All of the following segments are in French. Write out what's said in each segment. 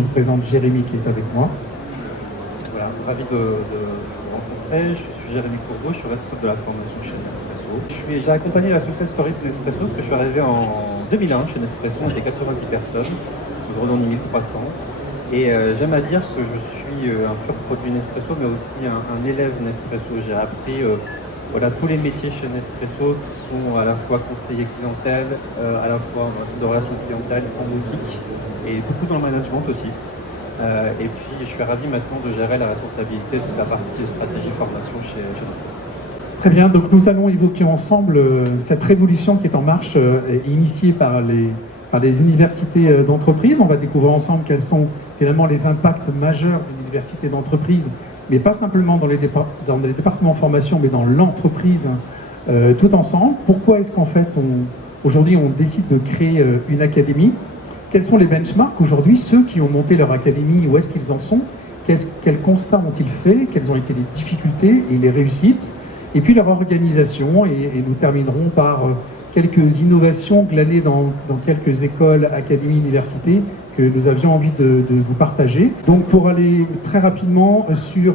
Je vous présente Jérémy qui est avec moi. Voilà, ravi de vous rencontrer. Je suis Jérémy Courbeau, je suis responsable de la formation chez Nespresso. J'ai accompagné la success story de Nespresso parce que je suis arrivé en 2001 chez Nespresso, on était 90 personnes, aujourd'hui on est 1300. Et j'aime à dire que je suis un pur produit Nespresso, mais aussi un élève Nespresso. J'ai appris tous les métiers chez Nespresso qui sont à la fois conseiller clientèle, à la fois de relations clientèle en boutique et beaucoup dans le management aussi. Et puis je suis ravi maintenant de gérer la responsabilité de la partie stratégie formation chez Nespresso. Très bien, donc nous allons évoquer ensemble cette révolution qui est en marche, initiée par les universités d'entreprise. On va découvrir ensemble quels sont finalement les impacts majeurs d'une université d'entreprise, mais pas simplement dans les départements formation, mais dans l'entreprise tout ensemble. Pourquoi est-ce qu'en fait, aujourd'hui, on décide de créer une académie? Quels sont les benchmarks aujourd'hui, ceux qui ont monté leur académie, où est-ce qu'ils en sont? Quels constats ont-ils fait? Quelles ont été les difficultés et les réussites? Et puis leur organisation, et nous terminerons par quelques innovations glanées dans quelques écoles, académies, universités que nous avions envie de vous partager. Donc pour aller très rapidement sur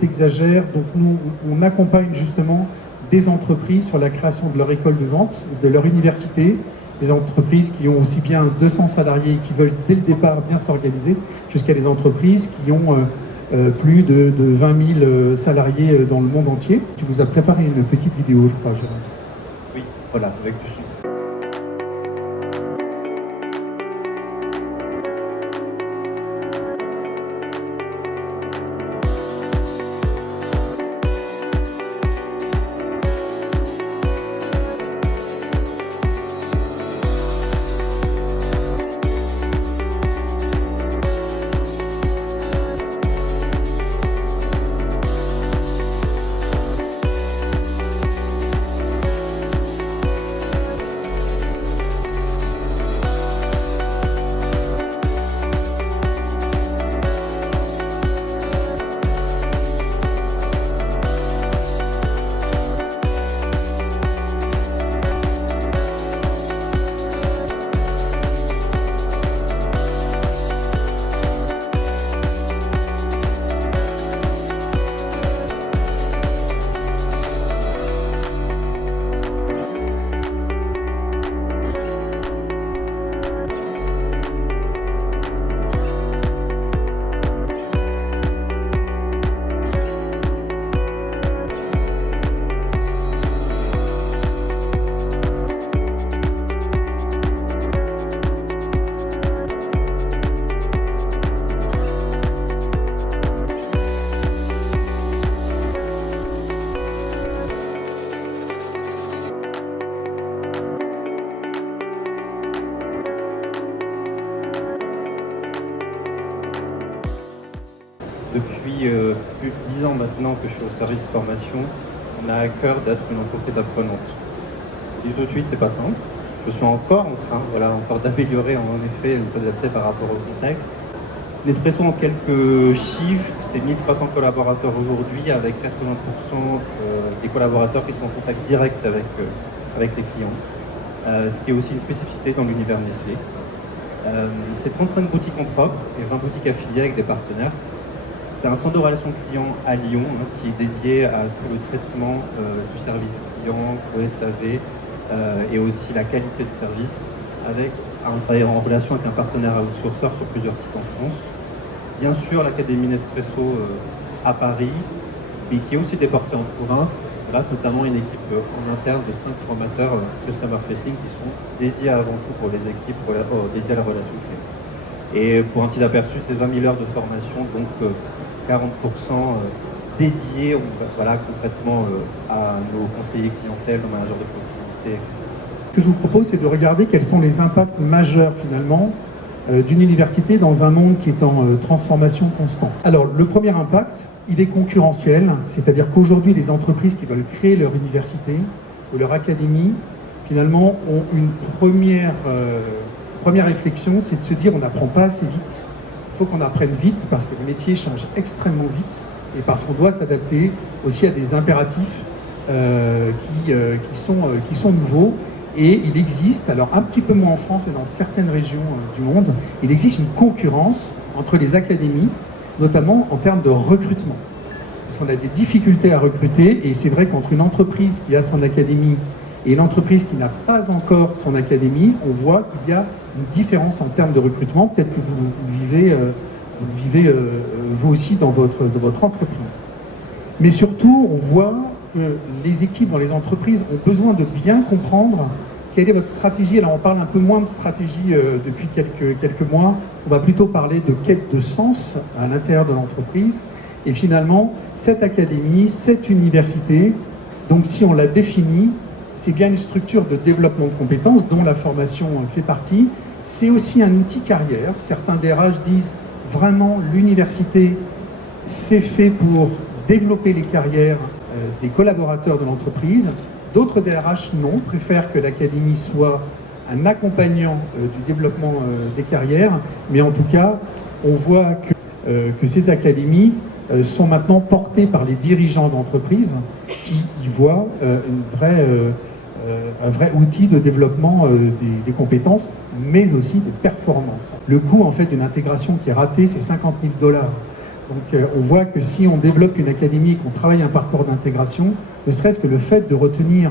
T'exagères, donc nous on accompagne justement des entreprises sur la création de leur école de vente, de leur université, des entreprises qui ont aussi bien 200 salariés qui veulent dès le départ bien s'organiser, jusqu'à des entreprises qui ont plus de 20 000 salariés dans le monde entier. Tu nous as préparé une petite vidéo, je crois, Jérôme. Oui, voilà, avec du son. Depuis plus de 10 ans maintenant que je suis au service formation, on a à cœur d'être une entreprise apprenante. Et tout de suite, c'est pas simple. Je suis encore en train, encore d'améliorer en effet, de s'adapter par rapport au contexte. Nespresso, en quelques chiffres, c'est 1300 collaborateurs aujourd'hui, avec 80% des collaborateurs qui sont en contact direct avec les clients. Ce qui est aussi une spécificité dans l'univers Nestlé. C'est 35 boutiques en propre et 20 boutiques affiliées avec des partenaires. C'est un centre de relations clients à Lyon qui est dédié à tout le traitement du service client, au SAV et aussi la qualité de service. On travaille en relation avec un partenaire outsourceur sur plusieurs sites en France. Bien sûr, l'Académie Nespresso à Paris, mais qui est aussi déportée en province, grâce notamment à une équipe en interne de 5 formateurs Customer Facing qui sont dédiés avant tout pour les équipes dédiées à la relation client. Et pour un petit aperçu, c'est 20 000 heures de formation, donc 40% dédiés concrètement à nos conseillers clientèle, nos managers de proximité, etc. Ce que je vous propose, c'est de regarder quels sont les impacts majeurs finalement d'une université dans un monde qui est en transformation constante. Alors le premier impact, il est concurrentiel, c'est-à-dire qu'aujourd'hui les entreprises qui veulent créer leur université ou leur académie, finalement ont une première réflexion, c'est de se dire on n'apprend pas assez vite. Il faut qu'on apprenne vite parce que le métier change extrêmement vite et parce qu'on doit s'adapter aussi à des impératifs qui sont nouveaux. Et il existe, alors un petit peu moins en France, mais dans certaines régions du monde, il existe une concurrence entre les académies, notamment en termes de recrutement. Parce qu'on a des difficultés à recruter, et c'est vrai qu'entre une entreprise qui a son académie et une entreprise qui n'a pas encore son académie, on voit qu'il y a une différence en termes de recrutement. Peut-être que vous le vivez vous aussi dans votre entreprise. Mais surtout, on voit que les équipes dans les entreprises ont besoin de bien comprendre quelle est votre stratégie. Alors on parle un peu moins de stratégie depuis quelques mois, on va plutôt parler de quête de sens à l'intérieur de l'entreprise. Et finalement, cette académie, cette université, donc si on la définit, c'est bien une structure de développement de compétences dont la formation fait partie. C'est aussi un outil carrière. Certains DRH disent vraiment l'université, c'est fait pour développer les carrières des collaborateurs de l'entreprise. D'autres DRH non, préfèrent que l'académie soit un accompagnant du développement des carrières. Mais en tout cas, on voit que ces académies sont maintenant portées par les dirigeants d'entreprise qui y voient un vrai outil de développement des compétences, mais aussi des performances. Le coût en fait d'une intégration qui est ratée, c'est 50 000 $. Donc on voit que si on développe une académie, qu'on travaille un parcours d'intégration, ne serait-ce que le fait de retenir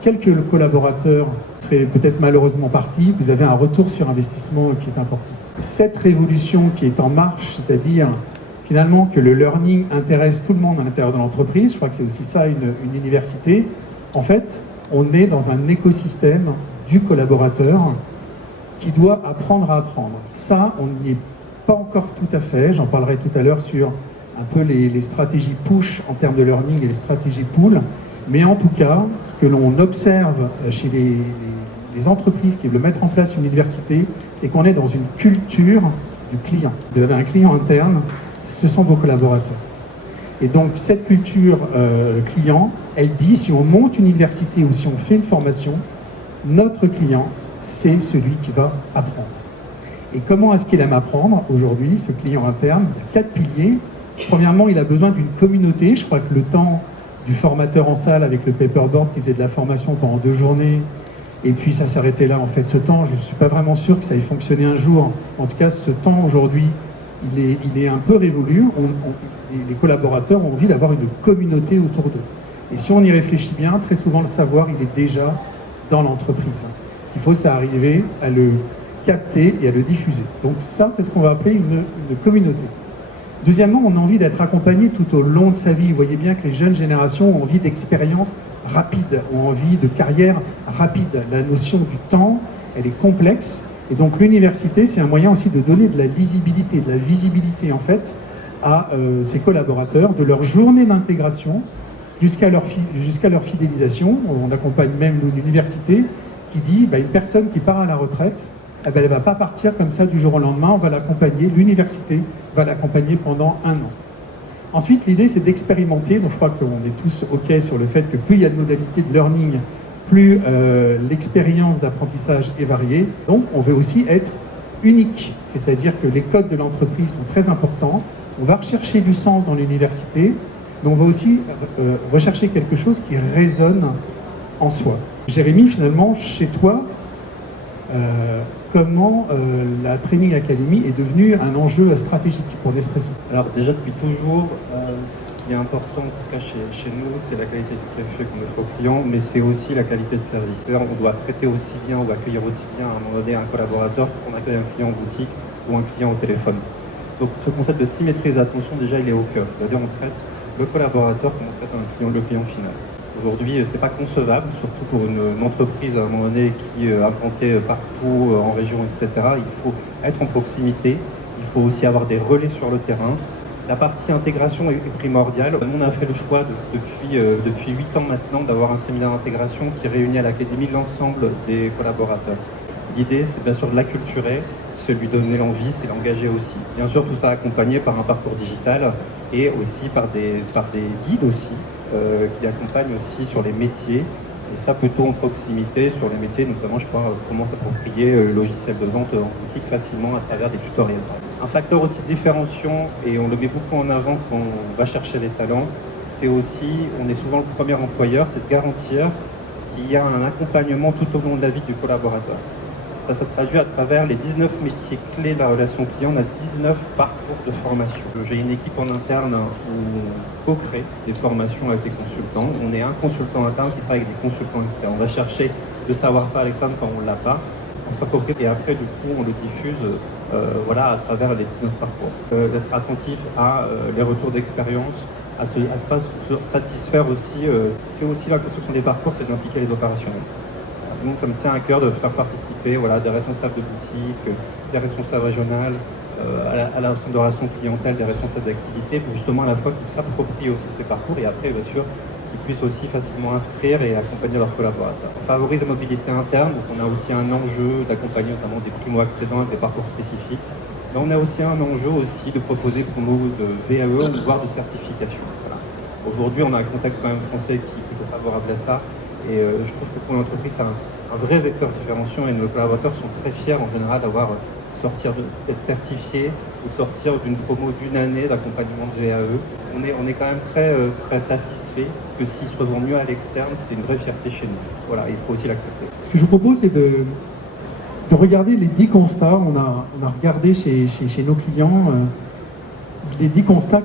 quelques collaborateurs seraient peut-être malheureusement partis, vous avez un retour sur investissement qui est important. Cette révolution qui est en marche, c'est-à-dire finalement que le learning intéresse tout le monde à l'intérieur de l'entreprise, je crois que c'est aussi ça une université, en fait, on est dans un écosystème du collaborateur qui doit apprendre à apprendre. Ça, on n'y est pas encore tout à fait, j'en parlerai tout à l'heure sur un peu les stratégies push en termes de learning et les stratégies pull, mais en tout cas, ce que l'on observe chez les entreprises qui veulent mettre en place une université, c'est qu'on est dans une culture du client. Vous avez un client interne, ce sont vos collaborateurs. Et donc cette culture client, elle dit si on monte une université ou si on fait une formation, notre client, c'est celui qui va apprendre. Et comment est-ce qu'il aime apprendre aujourd'hui, ce client interne? Il y a 4 piliers. Premièrement, il a besoin d'une communauté. Je crois que le temps du formateur en salle avec le paperboard qui faisait de la formation pendant 2 journées, et puis ça s'arrêtait là. En fait, ce temps, je ne suis pas vraiment sûr que ça ait fonctionné un jour. En tout cas, ce temps aujourd'hui, il est un peu révolu. Les collaborateurs ont envie d'avoir une communauté autour d'eux. Et si on y réfléchit bien, très souvent le savoir, il est déjà dans l'entreprise. Ce qu'il faut, c'est arriver à le capter et à le diffuser. Donc ça, c'est ce qu'on va appeler une communauté. Deuxièmement, on a envie d'être accompagné tout au long de sa vie. Vous voyez bien que les jeunes générations ont envie d'expériences rapides, ont envie de carrière rapide. La notion du temps, elle est complexe. Et donc l'université, c'est un moyen aussi de donner de la lisibilité, de la visibilité en fait à ses collaborateurs, de leur journée d'intégration jusqu'à leur fidélisation. On accompagne même l'université qui dit une personne qui part à la retraite, elle ne va pas partir comme ça du jour au lendemain, on va l'accompagner, l'université va l'accompagner pendant 1 an. Ensuite, l'idée c'est d'expérimenter, donc je crois qu'on est tous OK sur le fait que plus il y a de modalités de learning, plus l'expérience d'apprentissage est variée. Donc on veut aussi être unique, c'est-à-dire que les codes de l'entreprise sont très importants, on va rechercher du sens dans l'université, mais on va aussi rechercher quelque chose qui résonne en soi. Jérémy, finalement, chez toi, comment la Training Academy est devenue un enjeu stratégique pour Nespresso? Alors déjà depuis toujours, ce qui est important en tout cas chez nous, c'est la qualité du préfet qu'on offre aux clients, mais c'est aussi la qualité de service. On doit traiter aussi bien ou accueillir aussi bien à un moment donné un collaborateur qu'on accueille un client en boutique ou un client au téléphone. Donc ce concept de symétrie et d'attention déjà il est au cœur, c'est-à-dire on traite le collaborateur comme on traite le client final. Aujourd'hui, c'est pas concevable, surtout pour une entreprise à un moment donné qui est implantée partout en région, etc. Il faut être en proximité, il faut aussi avoir des relais sur le terrain. La partie intégration est primordiale. On a fait le choix depuis 8 ans maintenant d'avoir un séminaire d'intégration qui réunit à l'Académie l'ensemble des collaborateurs. L'idée, c'est bien sûr de l'acculturer, c'est lui donner l'envie, c'est l'engager aussi. Bien sûr, tout ça accompagné par un parcours digital et aussi par des guides aussi, qui accompagnent aussi sur les métiers, et ça plutôt en proximité sur les métiers, notamment je crois comment s'approprier le logiciel de vente en boutique facilement à travers des tutoriels. Un facteur aussi différenciant, et on le met beaucoup en avant quand on va chercher les talents, c'est aussi, on est souvent le premier employeur, c'est de garantir qu'il y a un accompagnement tout au long de la vie du collaborateur. Ça se traduit à travers les 19 métiers clés de la relation client. On a 19 parcours de formation. J'ai une équipe en interne où on co-crée des formations avec les consultants. On est un consultant interne qui travaille avec des consultants externes. On va chercher le savoir-faire à l'externe quand on ne l'a pas. On s'approprie et après, du coup, on le diffuse à travers les 19 parcours. D'être attentif à les retours d'expérience, à se satisfaire aussi. C'est aussi la construction des parcours, c'est d'impliquer les opérationnels. Donc ça me tient à cœur de faire participer des responsables de boutique, des responsables régionales, à la centre de relation clientèle, des responsables d'activité, pour justement à la fois qu'ils s'approprient aussi ces parcours et après, bien sûr, qu'ils puissent aussi facilement inscrire et accompagner leurs collaborateurs. On favorise la mobilité interne, donc on a aussi un enjeu d'accompagner notamment des primo-accédants avec des parcours spécifiques. Mais on a aussi un enjeu aussi de proposer pour nous de VAE, voire de certification. Voilà. Aujourd'hui, on a un contexte quand même français qui est plutôt favorable à ça. Et je trouve que pour l'entreprise, c'est un vrai vecteur différenciant et nos collaborateurs sont très fiers en général d'être certifiés ou de sortir d'une promo d'une année d'accompagnement de VAE. On est quand même très satisfait que s'ils se revendent mieux à l'externe, c'est une vraie fierté chez nous. Voilà, il faut aussi l'accepter. Ce que je vous propose, c'est de regarder les 10 constats. On a regardé chez nos clients les 10 constats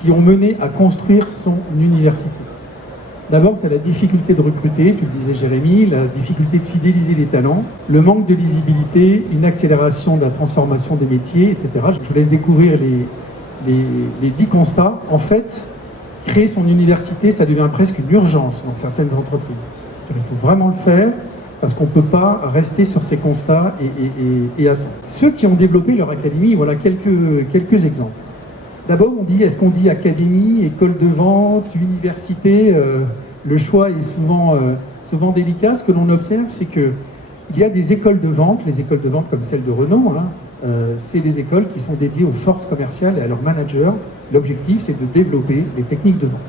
qui ont mené à construire son université. D'abord, c'est la difficulté de recruter, tu le disais Jérémy, la difficulté de fidéliser les talents, le manque de lisibilité, une accélération de la transformation des métiers, etc. Je vous laisse découvrir les 10 constats. En fait, créer son université, ça devient presque une urgence dans certaines entreprises. Il faut vraiment le faire parce qu'on ne peut pas rester sur ces constats et attendre. Ceux qui ont développé leur académie, voilà quelques exemples. D'abord, est-ce qu'on dit académie, école de vente, université le choix est souvent délicat. Ce que l'on observe, c'est qu'il y a des écoles de vente, les écoles de vente comme celle de Renault, c'est des écoles qui sont dédiées aux forces commerciales et à leurs managers. L'objectif, c'est de développer les techniques de vente.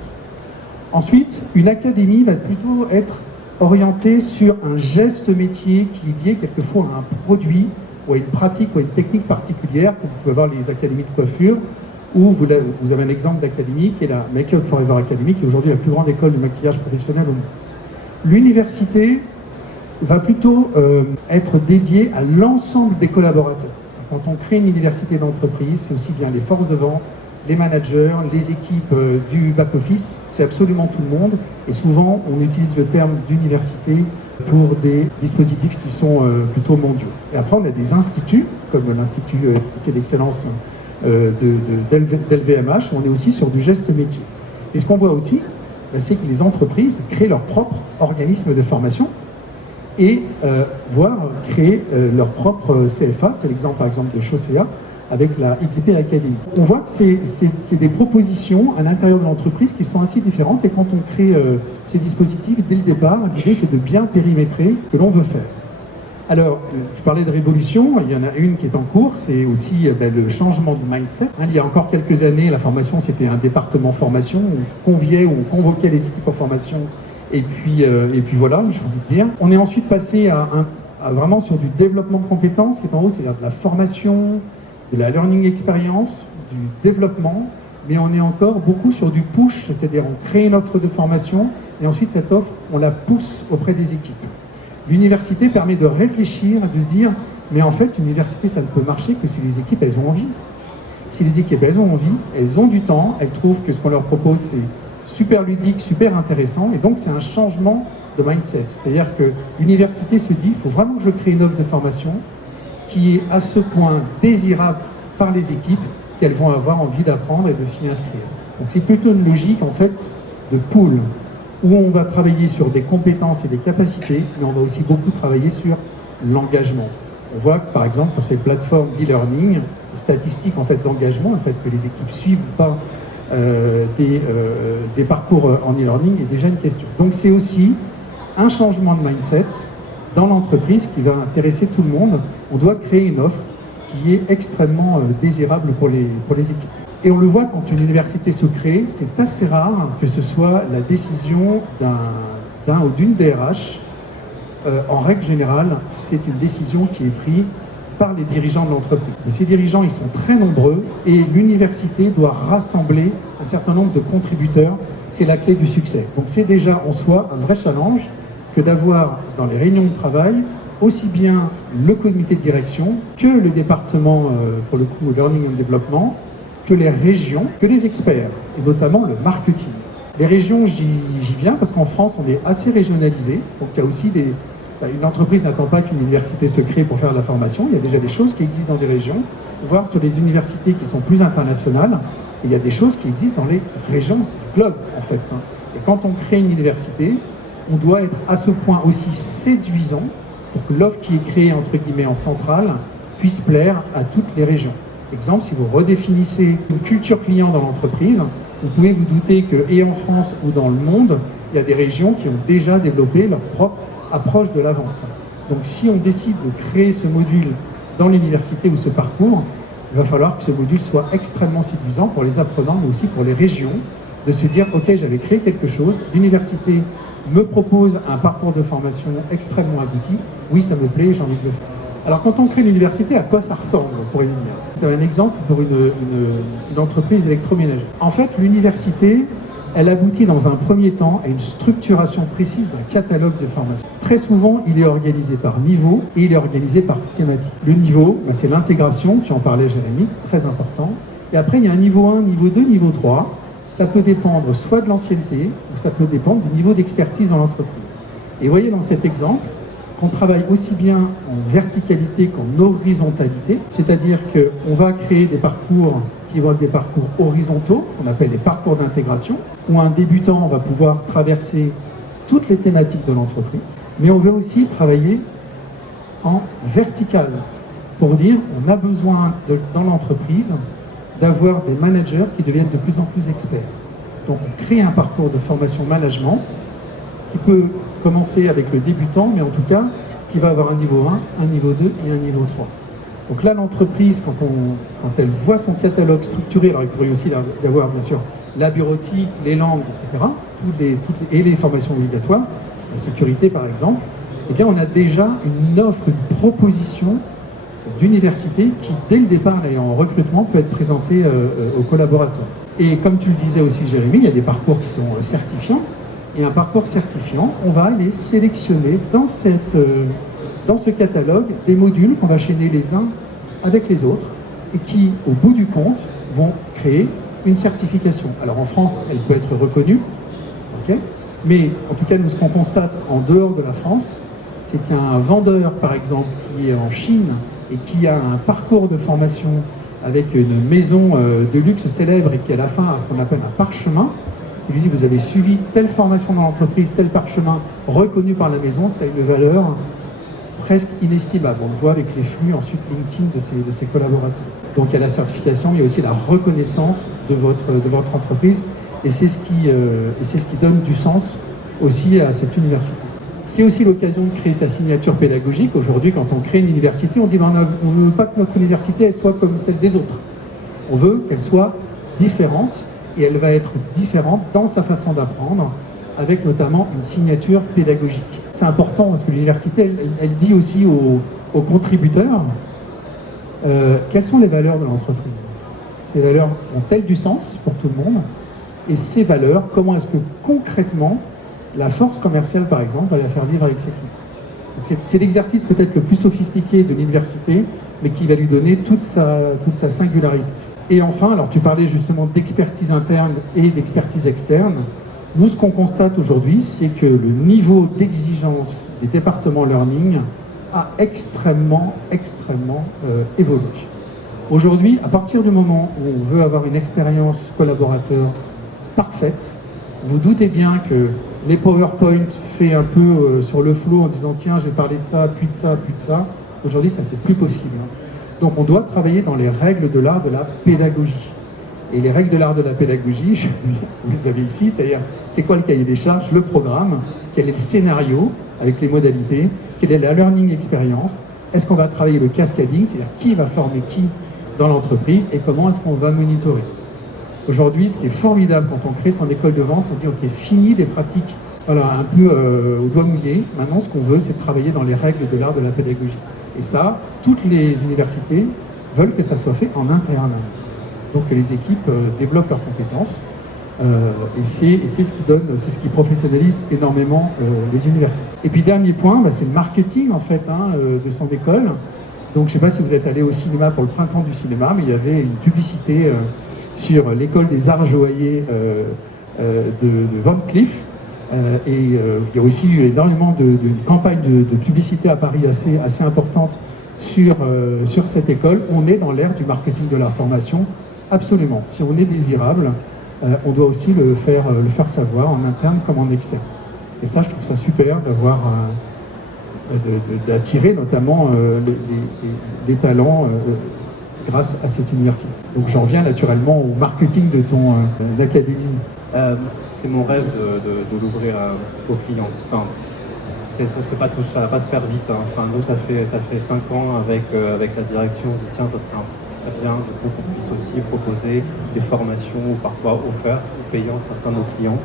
Ensuite, une académie va plutôt être orientée sur un geste métier qui est lié quelquefois à un produit ou à une pratique ou à une technique particulière, comme vous pouvez voir les académies de coiffure, ou vous avez un exemple d'académie qui est la Make Up Forever Academy, qui est aujourd'hui la plus grande école de maquillage professionnel au monde. L'université va plutôt être dédiée à l'ensemble des collaborateurs. Quand on crée une université d'entreprise, c'est aussi bien les forces de vente, les managers, les équipes du back-office, c'est absolument tout le monde. Et souvent, on utilise le terme d'université pour des dispositifs qui sont plutôt mondiaux. Et après, on a des instituts, comme l'Institut d'excellence d'LVMH, où on est aussi sur du geste métier. Et ce qu'on voit aussi, c'est que les entreprises créent leur propre organisme de formation et voire créer leur propre CFA. C'est l'exemple par exemple de Chaussea avec la XP Academy. On voit que c'est des propositions à l'intérieur de l'entreprise qui sont assez différentes et quand on crée ces dispositifs, dès le départ, l'idée c'est de bien périmétrer ce que l'on veut faire. Alors, je parlais de révolution, il y en a une qui est en cours, c'est aussi le changement de mindset. Il y a encore quelques années, la formation, c'était un département formation, où on convoquait les équipes en formation, et puis voilà, j'ai envie de dire. On est ensuite passé à vraiment sur du développement de compétences, qui est en haut, c'est de la formation, de la learning experience, du développement, mais on est encore beaucoup sur du push, c'est-à-dire on crée une offre de formation, et ensuite cette offre, on la pousse auprès des équipes. L'université permet de réfléchir, de se dire, mais en fait, l'université, ça ne peut marcher que si les équipes, elles ont envie. Si les équipes, elles ont envie, elles ont du temps, elles trouvent que ce qu'on leur propose, c'est super ludique, super intéressant, et donc c'est un changement de mindset. C'est-à-dire que l'université se dit, il faut vraiment que je crée une offre de formation qui est à ce point désirable par les équipes qu'elles vont avoir envie d'apprendre et de s'y inscrire. Donc c'est plutôt une logique, en fait, de pool, où on va travailler sur des compétences et des capacités, mais on va aussi beaucoup travailler sur l'engagement. On voit que, par exemple, pour ces plateformes d'e-learning, les statistiques en fait, d'engagement, le fait que les équipes suivent pas des parcours en e-learning est déjà une question. Donc c'est aussi un changement de mindset dans l'entreprise qui va intéresser tout le monde. On doit créer une offre qui est extrêmement désirable pour les équipes. Et on le voit quand une université se crée, c'est assez rare que ce soit la décision d'un ou d'une DRH. En règle générale, c'est une décision qui est prise par les dirigeants de l'entreprise. Et ces dirigeants, ils sont très nombreux et l'université doit rassembler un certain nombre de contributeurs. C'est la clé du succès. Donc c'est déjà en soi un vrai challenge que d'avoir dans les réunions de travail aussi bien le comité de direction que le département, pour le coup, Learning and Development, que les régions, que les experts, et notamment le marketing. Les régions, j'y viens parce qu'en France, on est assez régionalisé, donc il y a aussi une entreprise n'attend pas qu'une université se crée pour faire de la formation, il y a déjà des choses qui existent dans des régions, voire sur les universités qui sont plus internationales, et il y a des choses qui existent dans les régions du globe, en fait. Et quand on crée une université, on doit être à ce point aussi séduisant pour que l'offre qui est créée, entre guillemets, en centrale, puisse plaire à toutes les régions. Exemple, si vous redéfinissez une culture client dans l'entreprise, vous pouvez vous douter que, et en France ou dans le monde, il y a des régions qui ont déjà développé leur propre approche de la vente. Donc si on décide de créer ce module dans l'université ou ce parcours, il va falloir que ce module soit extrêmement séduisant pour les apprenants, mais aussi pour les régions, de se dire, ok, j'avais créé quelque chose, l'université me propose un parcours de formation extrêmement abouti, oui, ça me plaît, j'ai envie de le faire. Alors quand on crée l'université, à quoi ça ressemble, on pourrait dire? C'est un exemple pour une entreprise électroménager. En fait, l'université, elle aboutit dans un premier temps à une structuration précise d'un catalogue de formation. Très souvent, il est organisé par niveau et il est organisé par thématique. Le niveau, c'est l'intégration, tu en parlais Jérémy, très important. Et après, il y a un niveau 1, niveau 2, niveau 3. Ça peut dépendre soit de l'ancienneté ou ça peut dépendre du niveau d'expertise dans l'entreprise. Et vous voyez dans cet exemple qu'on travaille aussi bien en verticalité qu'en horizontalité, c'est-à-dire qu'on va créer des parcours qui vont être des parcours horizontaux, qu'on appelle les parcours d'intégration, où un débutant va pouvoir traverser toutes les thématiques de l'entreprise, mais on veut aussi travailler en vertical, pour dire on a besoin dans l'entreprise d'avoir des managers qui deviennent de plus en plus experts. Donc on crée un parcours de formation management qui peut commencer avec le débutant, mais en tout cas qui va avoir un niveau 1, un niveau 2 et un niveau 3. Donc là, l'entreprise, quand elle voit son catalogue structuré, alors il pourrait aussi y avoir bien sûr la bureautique, les langues, etc., et les formations obligatoires, la sécurité par exemple, eh bien on a déjà une offre, une proposition d'université qui, dès le départ et en recrutement, peut être présentée aux collaborateurs. Et comme tu le disais aussi Jérémy, il y a des parcours qui sont certifiants, et un parcours certifiant, on va aller sélectionner dans ce catalogue des modules qu'on va chaîner les uns avec les autres et qui, au bout du compte, vont créer une certification. Alors en France, elle peut être reconnue, okay, mais en tout cas, nous, ce qu'on constate en dehors de la France, c'est qu'un vendeur, par exemple, qui est en Chine et qui a un parcours de formation avec une maison de luxe célèbre et qui, à la fin, a ce qu'on appelle un parchemin, il lui dit, vous avez suivi telle formation dans l'entreprise, tel parchemin reconnu par la maison, ça a une valeur presque inestimable. On le voit avec les flux ensuite LinkedIn de ses collaborateurs. Donc il y a la certification, il y a aussi la reconnaissance de votre entreprise et c'est ce qui donne du sens aussi à cette université. C'est aussi l'occasion de créer sa signature pédagogique. Aujourd'hui, quand on crée une université, on dit on ne veut pas que notre université elle soit comme celle des autres. On veut qu'elle soit différente et elle va être différente dans sa façon d'apprendre, avec notamment une signature pédagogique. C'est important parce que l'université, elle dit aussi aux contributeurs quelles sont les valeurs de l'entreprise. Ces valeurs ont-elles du sens pour tout le monde? Et ces valeurs, comment est-ce que concrètement, la force commerciale, par exemple, va la faire vivre avec ses clients? C'est l'exercice peut-être le plus sophistiqué de l'université, mais qui va lui donner toute sa singularité. Et enfin, alors tu parlais justement d'expertise interne et d'expertise externe. Nous, ce qu'on constate aujourd'hui, c'est que le niveau d'exigence des départements learning a extrêmement évolué. Aujourd'hui, à partir du moment où on veut avoir une expérience collaborateur parfaite, vous doutez bien que les PowerPoint fait un peu sur le flot en disant tiens, je vais parler de ça, puis de ça, puis de ça. Aujourd'hui, ça, c'est plus possible. Donc, on doit travailler dans les règles de l'art de la pédagogie. Et les règles de l'art de la pédagogie, vous les avez ici, c'est-à-dire c'est quoi le cahier des charges, le programme, quel est le scénario avec les modalités, quelle est la learning experience, est-ce qu'on va travailler le cascading, c'est-à-dire qui va former qui dans l'entreprise et comment est-ce qu'on va monitorer. Aujourd'hui, ce qui est formidable quand on crée son école de vente, c'est de dire ok, fini des pratiques voilà, un peu au doigt mouillé, maintenant ce qu'on veut c'est de travailler dans les règles de l'art de la pédagogie. Et ça, toutes les universités veulent que ça soit fait en interne. Donc que les équipes développent leurs compétences. Et c'est ce qui donne, c'est ce qui professionnalise énormément les universités. Et puis dernier point, c'est le marketing en fait de son école. Donc je ne sais pas si vous êtes allé au cinéma pour le printemps du cinéma, mais il y avait une publicité sur l'école des arts joailliers de Van Cleef. Il y a aussi eu énormément de campagnes de publicité à Paris assez importantes sur cette école. On est dans l'ère du marketing de l'information, absolument. Si on est désirable, on doit aussi le faire savoir en interne comme en externe. Et ça, je trouve ça super d'avoir d'attirer notamment les talents grâce à cette université. Donc j'en viens naturellement au marketing de ton académie. C'est mon rêve de l'ouvrir aux clients. Enfin, c'est pas tout, ça va pas se faire vite. Enfin, nous, ça fait 5 ans avec la direction. On dit tiens, ça serait bien du coup, qu'on puisse aussi proposer des formations ou parfois offertes ou payantes à certains de nos clients.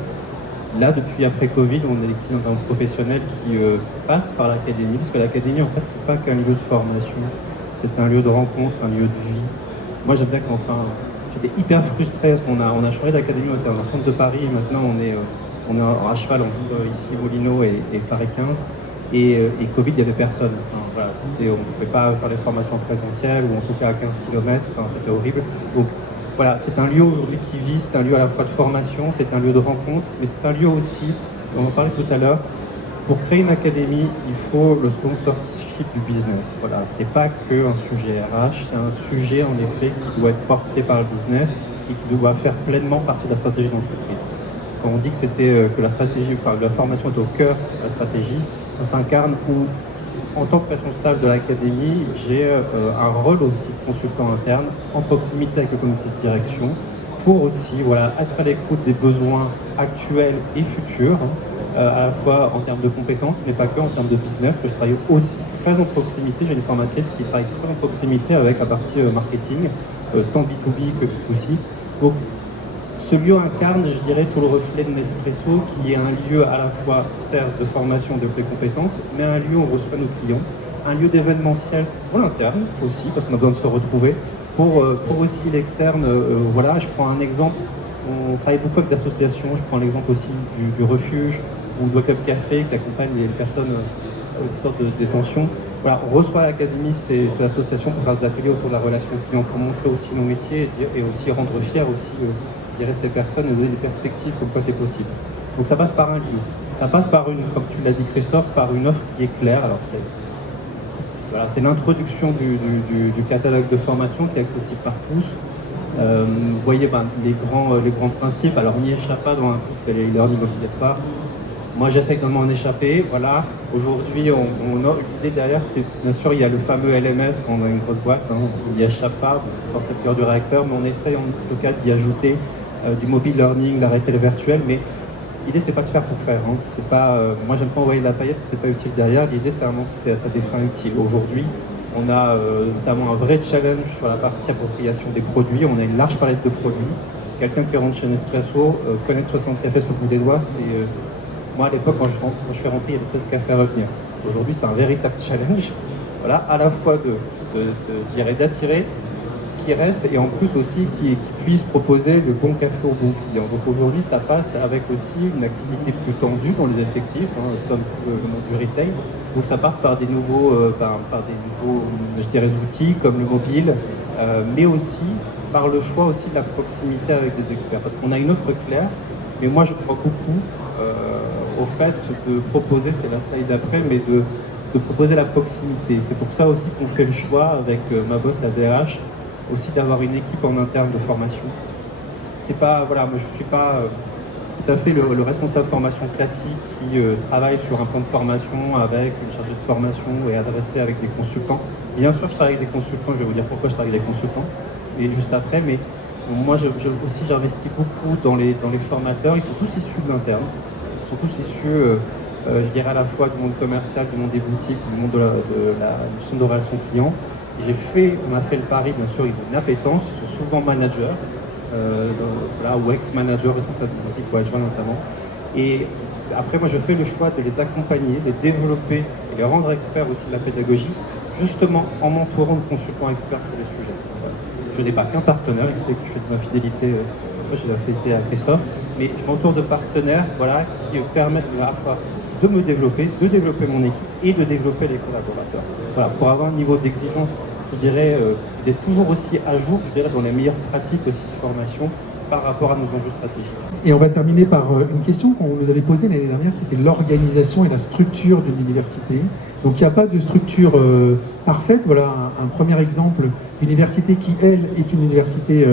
Là, depuis après Covid, on a des clients professionnels qui passent par l'académie, parce que l'académie, en fait, c'est pas qu'un lieu de formation, c'est un lieu de rencontre, un lieu de vie. Moi, j'aime bien j'étais hyper frustré parce qu'on a changé d'académie, on était dans le centre de Paris, et maintenant on est à cheval entre ici, Molino et Paris 15. Et Covid, il n'y avait personne. Enfin, voilà, on ne pouvait pas faire les formations présentielles, ou en tout cas à 15 km, c'était horrible. Donc, voilà, c'est un lieu aujourd'hui qui vit, c'est un lieu à la fois de formation, c'est un lieu de rencontre, mais c'est un lieu aussi, on en parlait tout à l'heure, pour créer une académie, il faut le sponsorship du business. Voilà, c'est pas qu'un sujet RH, c'est un sujet en effet qui doit être porté par le business et qui doit faire pleinement partie de la stratégie d'entreprise. Quand on dit que la stratégie, la formation est au cœur de la stratégie, ça s'incarne où, en tant que responsable de l'académie, j'ai un rôle aussi de consultant interne, en proximité avec le comité de direction, pour aussi être à l'écoute des besoins actuels et futurs, à la fois en termes de compétences, mais pas que en termes de business, que je travaille aussi très en proximité. J'ai une formatrice qui travaille très en proximité avec la partie marketing, tant B2B que B2C. Donc, ce lieu incarne, je dirais, tout le reflet de Nespresso, qui est un lieu à la fois, certes, de formation, de compétences, mais un lieu où on reçoit nos clients, un lieu d'événementiel pour l'interne aussi, parce qu'on a besoin de se retrouver, pour aussi l'externe. Je prends un exemple, on travaille beaucoup avec d'associations, je prends l'exemple aussi du refuge, ou de Wake Up Café, qui accompagne les personnes qui sortent de détention. Voilà, on reçoit à l'académie ces associations pour faire des ateliers autour de la relation client, pour montrer aussi nos métiers et aussi rendre fiers aussi ces personnes et donner des perspectives comme quoi c'est possible. Donc ça passe par un lieu, ça passe par comme tu l'as dit Christophe, par une offre qui est claire. Alors c'est l'introduction du catalogue de formation qui est accessible par tous. Vous voyez les grands principes, alors n'y échappe pas dans un cours de l'e-learning obligatoire. Moi j'essaie de m'en échapper, voilà. Aujourd'hui on a l'idée derrière, c'est bien sûr il y a le fameux LMS quand on a une grosse boîte, on n'y échappe pas dans cette heure du réacteur, mais on essaye en tout cas d'y ajouter du mobile learning, la réalité virtuelle, mais l'idée c'est pas de faire pour faire. C'est pas, moi j'aime pas envoyer de la paillette si c'est pas utile derrière. L'idée c'est vraiment que c'est à sa des fins utiles. Aujourd'hui, on a notamment un vrai challenge sur la partie appropriation des produits. On a une large palette de produits. Quelqu'un qui rentre chez Nespresso, connaître 60 cafés sur le bout des doigts, c'est moi à l'époque quand je fais rentrer, il y avait 16 cafés à retenir. Aujourd'hui c'est un véritable challenge. Voilà, à la fois d'attirer qui reste et en plus aussi qui puisse proposer le bon café au bon client. Donc aujourd'hui ça passe avec aussi une activité plus tendue dans les effectifs, comme le monde du retail, où ça passe par des nouveaux, je dirais, outils comme le mobile, mais aussi par le choix aussi de la proximité avec des experts. Parce qu'on a une offre claire, mais moi je crois beaucoup au fait de proposer, c'est la slide d'après, mais de proposer la proximité. C'est pour ça aussi qu'on fait le choix avec ma boss, la DRH, aussi d'avoir une équipe en interne de formation. C'est pas, moi je suis pas tout à fait le responsable formation classique qui travaille sur un plan de formation avec une chargée de formation et adressé avec des consultants. Bien sûr je travaille avec des consultants, je vais vous dire pourquoi je travaille avec des consultants, et juste après, mais moi j'investis beaucoup dans les formateurs. Ils sont tous issus de l'interne, ils sont tous issus je dirais à la fois du monde commercial, du monde des boutiques, du monde du centre de relations clients. On a fait le pari, bien sûr, ils ont une appétence, ils sont souvent managers, ou ex-managers, responsables de boutique ou adjoints notamment. Et après, moi, je fais le choix de les accompagner, de les développer et les rendre experts aussi de la pédagogie, justement en m'entourant de consultants experts sur les sujets. Je n'ai pas qu'un partenaire, il sait que je fais de ma fidélité, je fais de la fidélité à Christophe, mais je m'entoure de partenaires voilà, qui permettent à la fois de me développer, de développer mon équipe et de développer les collaborateurs. Voilà, pour avoir un niveau d'exigence, je dirais, d'être toujours aussi à jour, je dirais, dans les meilleures pratiques aussi de formation par rapport à nos enjeux stratégiques. Et on va terminer par une question qu'on nous avait posée l'année dernière, c'était l'organisation et la structure d'une université. Donc il n'y a pas de structure parfaite. Voilà un premier exemple d'université qui, elle, est une université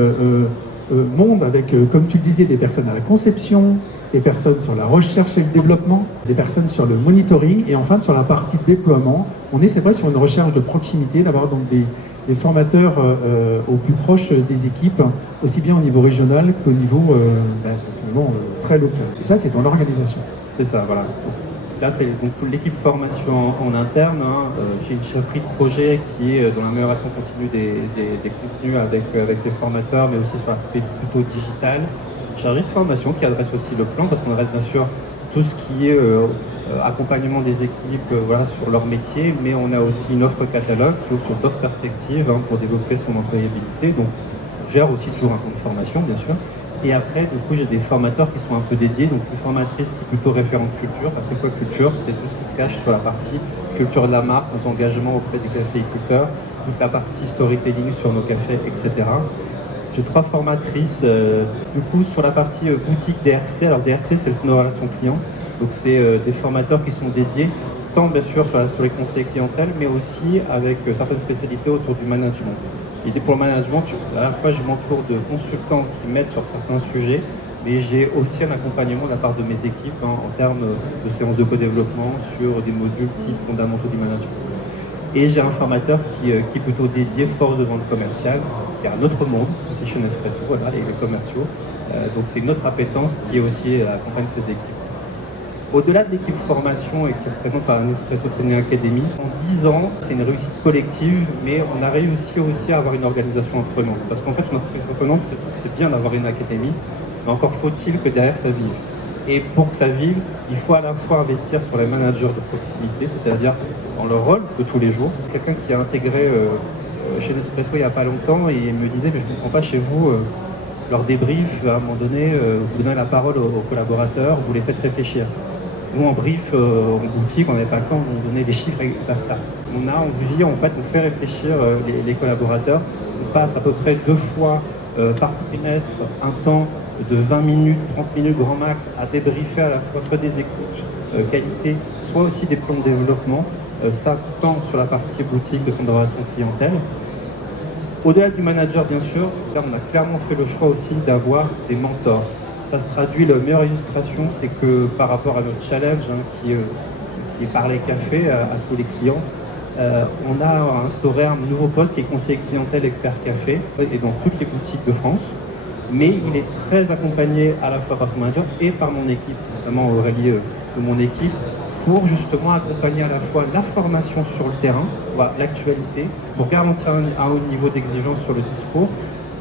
monde avec, comme tu le disais, des personnes à la conception, des personnes sur la recherche et le développement, des personnes sur le monitoring et enfin sur la partie de déploiement. On est, c'est vrai, sur une recherche de proximité, d'avoir donc des formateurs au plus proche des équipes, aussi bien au niveau régional qu'au niveau très local. Et ça, c'est dans l'organisation. C'est ça, voilà. Là, c'est donc l'équipe formation en interne. J'ai une chefferie de projet qui est dans l'amélioration continue des contenus avec les formateurs, mais aussi sur l'aspect plutôt digital. Chargé de formation qui adresse aussi le plan, parce qu'on adresse bien sûr tout ce qui est accompagnement des équipes voilà, sur leur métier, mais on a aussi une offre catalogue qui ouvre sur d'autres perspectives pour développer son employabilité. Donc, je gère aussi toujours un compte de formation, bien sûr. Et après, du coup, j'ai des formateurs qui sont un peu dédiés. Donc, une formatrice qui est plutôt référente culture. C'est quoi culture? C'est tout ce qui se cache sur la partie culture de la marque, nos engagements auprès des caféiculteurs, toute la partie storytelling sur nos cafés, etc. J'ai 3 formatrices, du coup, sur la partie boutique DRC. Alors, DRC, c'est le nos relations clients. Donc, c'est des formateurs qui sont dédiés, tant bien sûr sur les conseils clientèle, mais aussi avec certaines spécialités autour du management. Et pour le management, à la fois, je m'entoure de consultants qui m'aident sur certains sujets, mais j'ai aussi un accompagnement de la part de mes équipes en termes de séances de co-développement sur des modules type fondamentaux du management. Et j'ai un formateur qui est plutôt dédié force de vente commerciale, qui est un autre monde, aussi chez Nespresso, voilà, les commerciaux. Donc c'est une autre appétence qui est aussi accompagne ses équipes. Au-delà de l'équipe formation et qui est représentée par Nespresso Training Academy, en 10 ans, c'est une réussite collective, mais on a réussi aussi à avoir une organisation entreprenante. Parce qu'en fait, une entreprise entreprenante, c'est bien d'avoir une académie, mais encore faut-il que derrière ça vive. Et pour que ça vive, il faut à la fois investir sur les managers de proximité, c'est-à-dire dans leur rôle de tous les jours. Quelqu'un qui a intégré chez Nespresso il n'y a pas longtemps et me disait mais je ne comprends pas chez vous, leur débrief, à un moment donné, vous donnez la parole aux collaborateurs, vous les faites réfléchir. Nous, en brief, en boutique, on n'avait pas le temps de donner des chiffres et basta. On a envie, en fait, on fait réfléchir les collaborateurs. On passe à peu près 2 fois par trimestre un temps de 20 minutes, 30 minutes grand max à débriefer à la fois soit des écoutes qualité, soit aussi des plans de développement, ça tant sur la partie boutique que son de relation clientèle. Au-delà du manager, bien sûr, là, on a clairement fait le choix aussi d'avoir des mentors. Ça se traduit, la meilleure illustration, c'est que par rapport à notre challenge qui est parler café à tous les clients, on a instauré un nouveau poste qui est conseiller clientèle expert café et dans toutes les boutiques de France. Mais il est très accompagné à la fois par son manager et par mon équipe, notamment Aurélie de mon équipe, pour justement accompagner à la fois la formation sur le terrain, voilà, l'actualité, pour garantir un haut niveau d'exigence sur le discours,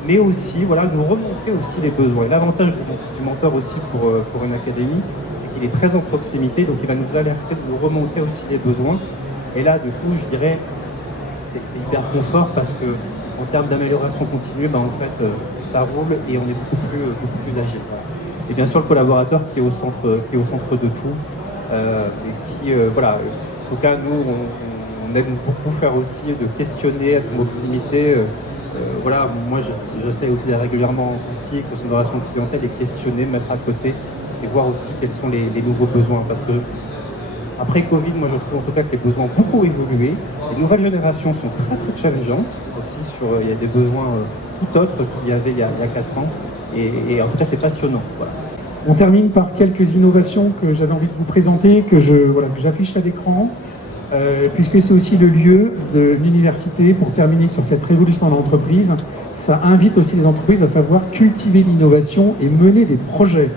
mais aussi voilà, nous remonter aussi les besoins. Et l'avantage du mentor aussi pour une académie, c'est qu'il est très en proximité, donc il va nous alerter, nous remonter aussi les besoins. Et là, du coup, je dirais, c'est hyper confort parce que en termes d'amélioration continue, en fait, ça roule et on est beaucoup plus agile. Et bien sûr, le collaborateur qui est au centre de tout, et qui, voilà, en tout cas, nous, on aime beaucoup faire aussi de questionner, être en proximité. Voilà, moi, j'essaie aussi régulièrement en boutique, que son relation clientèle et questionner, mettre à côté et voir aussi quels sont les nouveaux besoins. Parce que après Covid, moi, je trouve en tout cas que les besoins ont beaucoup évolué. Les nouvelles générations sont très challengeantes aussi. Il y a des besoins tout autres qu'il y avait il y a 4 ans. Et en tout cas, c'est passionnant. Voilà. On termine par quelques innovations que j'avais envie de vous présenter, que j'affiche à l'écran, puisque c'est aussi le lieu de l'université pour terminer sur cette révolution de l'entreprise. Ça invite aussi les entreprises à savoir cultiver l'innovation et mener des projets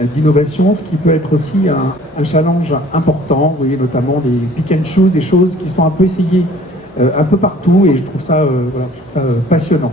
d'innovation, ce qui peut être aussi un challenge important. Vous voyez notamment des pick and choose, des choses qui sont un peu essayées un peu partout, et je trouve ça passionnant.